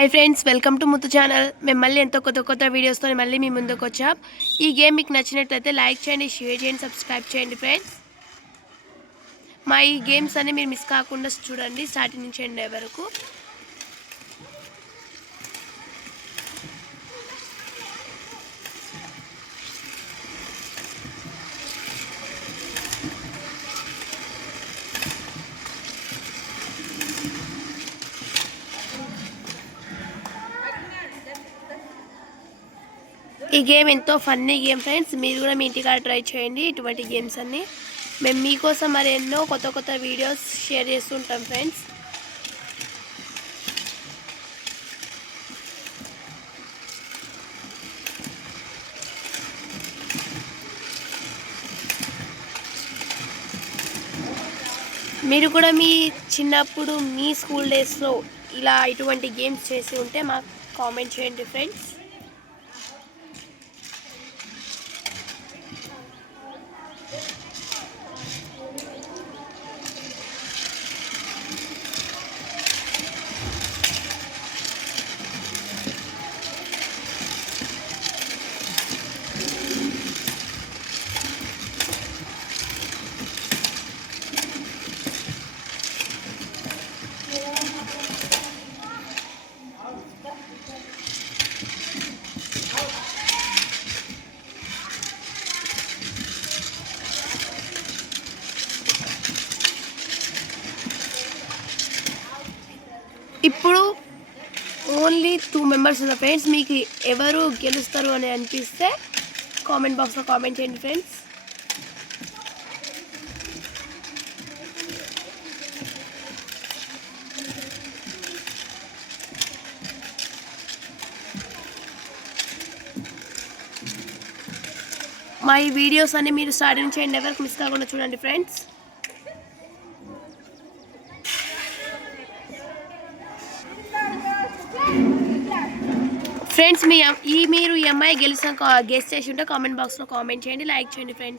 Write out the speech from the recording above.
Hi friends, welcome to Muthu ఛానల్. మేము మళ్ళీ ఎంతో కొత్త వీడియోస్తో మళ్ళీ మీ ముందుకు వచ్చాం. ఈ గేమ్ మీకు నచ్చినట్లయితే లైక్ చేయండి, షేర్ చేయండి, సబ్స్క్రైబ్ చేయండి ఫ్రెండ్స్. మా ఈ గేమ్స్ అన్ని మీరు మిస్ కాకుండా చూడండి స్టార్టింగ్ నుంచి ఎండ్ వరకు. ఈ గేమ్ ఎంతో ఫన్నీ గేమ్ ఫ్రెండ్స్. మీరు కూడా మీ ఇంటికాడ ట్రై చేయండి ఇటువంటి గేమ్స్ అన్నీ. మేము మీకోసం మరి ఎన్నో కొత్త వీడియోస్ షేర్ చేస్తుంటాం ఫ్రెండ్స్. మీరు కూడా మీ చిన్నప్పుడు మీ స్కూల్ డేస్లో ఇలా ఇటువంటి గేమ్స్ చేసి ఉంటే మాకు కామెంట్ చేయండి ఫ్రెండ్స్. ఇప్పుడు ఓన్లీ 2 మెంబర్స్ ఉన్న ఫ్రెండ్స్. మీకు ఎవరు గెలుస్తారు అని అనిపిస్తే కామెంట్ బాక్స్లో కామెంట్ చేయండి ఫ్రెండ్స్. మా ఈ వీడియోస్ అన్ని మీరు స్టార్ట్ నుంచి ఎండ్ వరకు మిస్ కాకుండా చూడండి ఫ్రెండ్స్. ఫ్రెండ్స్ మీరు ఈ అమ్మాయి గెలిచిన గెస్ట్ చేసి ఉంటే కామెంట్ బాక్స్లో కామెంట్ చేయండి, లైక్ చేయండి ఫ్రెండ్స్.